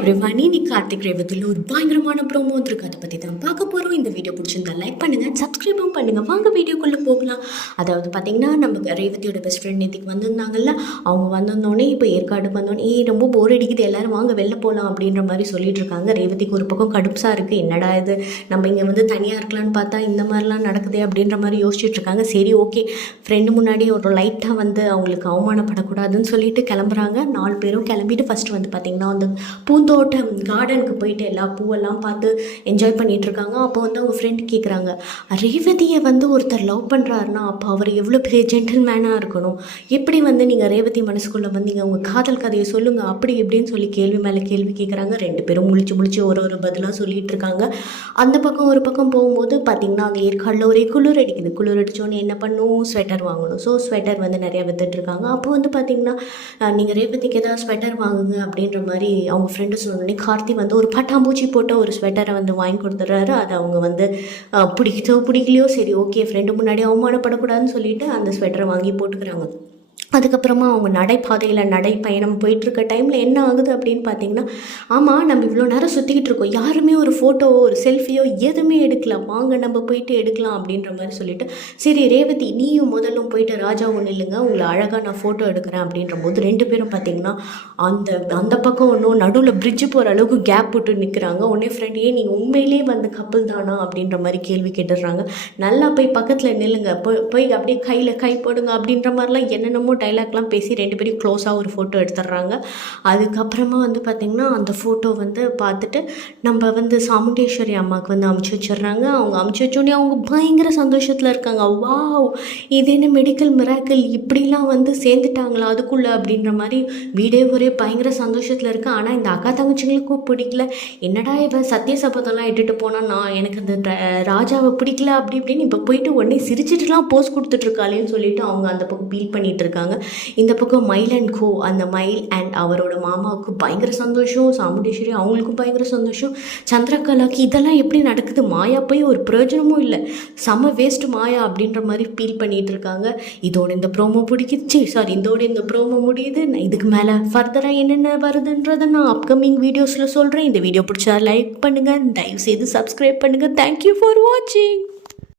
Everyone, இன்னைக்கு கார்த்திக் ரேவதியில் ஒரு பயங்கரமான ப்ரோமோ வந்திருக்கு. அதை பற்றி தான் பார்க்க போகிறோம். இந்த வீடியோ பிடிச்சிருந்தா லைக் பண்ணுங்கள், சப்ஸ்கிரைபும் பண்ணுங்கள். வாங்க வீடியோக்குள்ளே போகலாம். அதாவது பார்த்தீங்கன்னா, நம்ம ரேவதியோட பெஸ்ட் ஃப்ரெண்ட் நேற்றுக்கு வந்திருந்தாங்கல்ல, அவங்க வந்திருந்தோடனே இப்போ ஏற்காடு வந்தோடனே ரொம்ப போர் அடிக்குது, எல்லோரும் வாங்க வெளில போகலாம் அப்படின்ற மாதிரி சொல்லிட்டு இருக்காங்க. ரேவதிக்கு ஒரு பக்கம் கடுப்ஸாக இருக்குது, என்னடா இது நம்ம இங்கே வந்து தனியாக இருக்கலான்னு பார்த்தா இந்த மாதிரிலாம் நடக்குது அப்படின்ற மாதிரி யோசிச்சுட்டு இருக்காங்க. சரி ஓகே, ஃப்ரெண்டு முன்னாடி ஒரு லைட்டாக வந்து அவங்களுக்கு அவமானப்படக்கூடாதுன்னு சொல்லிட்டு கிளம்புறாங்க. 4 பேரும் கிளம்பிட்டு ஃபஸ்ட்டு வந்து பார்த்திங்கன்னா அந்த பூந்தோட்டம் கார்டனுக்கு போயிட்டு எல்லா பூவெல்லாம் பார்த்து என்ஜாய் பண்ணிகிட்ருக்காங்க. அப்போ வந்து அவங்க ஃப்ரெண்டு கேட்குறாங்க, ரேவதியை வந்து ஒருத்தர் லவ் பண்ணுறாருனா அப்போ அவர் எவ்வளோ பெரிய ஜென்டில்மேனாக இருக்கணும், எப்படி வந்து நீங்கள் ரேவதி மனசுக்குள்ளே வந்தீங்க, உங்கள் காதல் கதையை சொல்லுங்கள் அப்படி எப்படின்னு சொல்லி கேள்வி மேலே கேள்வி கேட்குறாங்க. 2 பேரும் முழிச்சு ஒரு பதிலாக சொல்லிகிட்டு இருக்காங்க. அந்த பக்கம் ஒரு பக்கம் போகும்போது பார்த்திங்கன்னா அங்கே ஏற்காடில் ஒரே குளிர் அடிக்குது. குளிர் அடித்தோன்னே என்ன பண்ணும், ஸ்வெட்டர் வாங்கணும். ஸோ ஸ்வெட்டர் வந்து நிறையா வித்துட்ருக்காங்க. அப்போ வந்து பார்த்திங்கன்னா நீங்கள் ரேவதிக்கு ஏதாவது ஸ்வெட்டர் வாங்குங்க அப்படின்ற மாதிரி அவங்க ஃப்ரெண்டு சொன்னோடனே கார்த்தி வந்து ஒரு பட்டாம்பூச்சி போட்ட ஒரு ஸ்வெட்டரை வந்து வாங்கி கொடுத்துட்றாரு. அதை அவங்க வந்து பிடிக்குதோ பிடிக்கலையோ சரி ஓகே, ஃப்ரெண்டு முன்னாடி அவமானப்படக்கூடாதுன்னு சொல்லிட்டு அந்த ஸ்வெட்டரை வாங்கி போட்டுக்கிறாங்க. அதுக்கப்புறமா அவங்க நடைபாதையில் நடைப்பயணம் போயிட்டுருக்க டைமில் என்ன ஆகுது அப்படின்னு பார்த்தீங்கன்னா, ஆமாம் நம்ம இவ்வளோ நேரம் சுற்றிக்கிட்டு இருக்கோம், யாருமே ஒரு ஃபோட்டோவோ ஒரு செல்ஃபியோ எதுவுமே எடுக்கலாம், வாங்க நம்ம போயிட்டு எடுக்கலாம் அப்படின்ற மாதிரி சொல்லிட்டு, சரி ரேவதி நீயும் முதல்லும் போயிட்டு ராஜாவும் நில்லுங்க, உங்களை அழகாக நான் ஃபோட்டோ எடுக்கிறேன் அப்படின்ற போது 2 பேரும் பார்த்திங்கன்னா அந்த பக்கம் ஒன்றும் நடுவில் பிரிட்ஜு போகிற அளவுக்கு கேப் விட்டு நிற்கிறாங்க. உடனே ஃப்ரெண்ட் நீங்கள் உண்மையிலே வந்து கப்பல் தானா அப்படின்ற மாதிரி கேள்வி கேட்டுடுறாங்க. நல்லா போய் பக்கத்தில் நில்லுங்க, போய் அப்படியே கையில் கை போடுங்க அப்படின்ற மாதிரிலாம் என்னென்னமோ டைலாக்லாம் பேசி 2 பேரும் க்ளோஸாக ஒரு ஃபோட்டோ எடுத்துடுறாங்க. அதுக்கப்புறமா வந்து பார்த்திங்கன்னா அந்த ஃபோட்டோ வந்து பார்த்துட்டு நம்ம வந்து சாமுண்டேஸ்வரி அம்மாவுக்கு வந்து அமுச்சு வச்சிடுறாங்க. அவங்க அமுச்சு வச்சோடனே அவங்க பயங்கர சந்தோஷத்தில் இருக்காங்க. வாவ், இது என்ன மெடிக்கல் மிராக்கிள், இப்படிலாம் வந்து சேர்ந்துட்டாங்களா அதுக்குள்ளே அப்படின்ற மாதிரி வீடே ஒரே பயங்கர சந்தோஷத்தில் இருக்குது. ஆனால் இந்த அக்கா தங்கச்சிங்களுக்கும் பிடிக்கல, என்னடா இவ சத்திய சபதம்லாம் இட்டுட்டு போனால் நான் எனக்கு அந்த ராஜாவை பிடிக்கல அப்படி இப்படின்னு இப்போ போயிட்டு உடனே சிரிச்சிட்டுலாம் போஸ்ட் கொடுத்துட்ருக்காளேன்னு சொல்லிட்டு அவங்க அந்த பக்கம் ஃபீல் பண்ணிகிட்டு இருக்காங்க. இந்த பக்கம் மயில் அண்ட் கோ, அந்த மயில் அண்ட் அவரோட மாமாவுக்கு பயங்கர சந்தோஷம், சாமுண்டேஸ்வரி அவங்களுக்கும் பயங்கர சந்தோஷம், சந்திரகலாக்கு இதெல்லாம் எப்படி நடக்குது, மாயா போய் ஒரு பிரயோஜனமும் இல்லை, செம வேஸ்ட் மாயா அப்படின்ற மாதிரி ஃபீல் பண்ணிகிட்டு இருக்காங்க. இதோட இந்த ப்ரோமோ இந்த ப்ரோமோ முடியுது. நான் இதுக்கு மேலே ஃபர்தராக என்னென்ன வருதுன்றதை நான் அப்கமிங் வீடியோஸில் சொல்கிறேன். இந்த வீடியோ பிடிச்சா லைக் பண்ணுங்கள், தயவுசெய்து சப்ஸ்கிரைப் பண்ணுங்கள். தேங்க்யூ ஃபார் வாட்சிங்.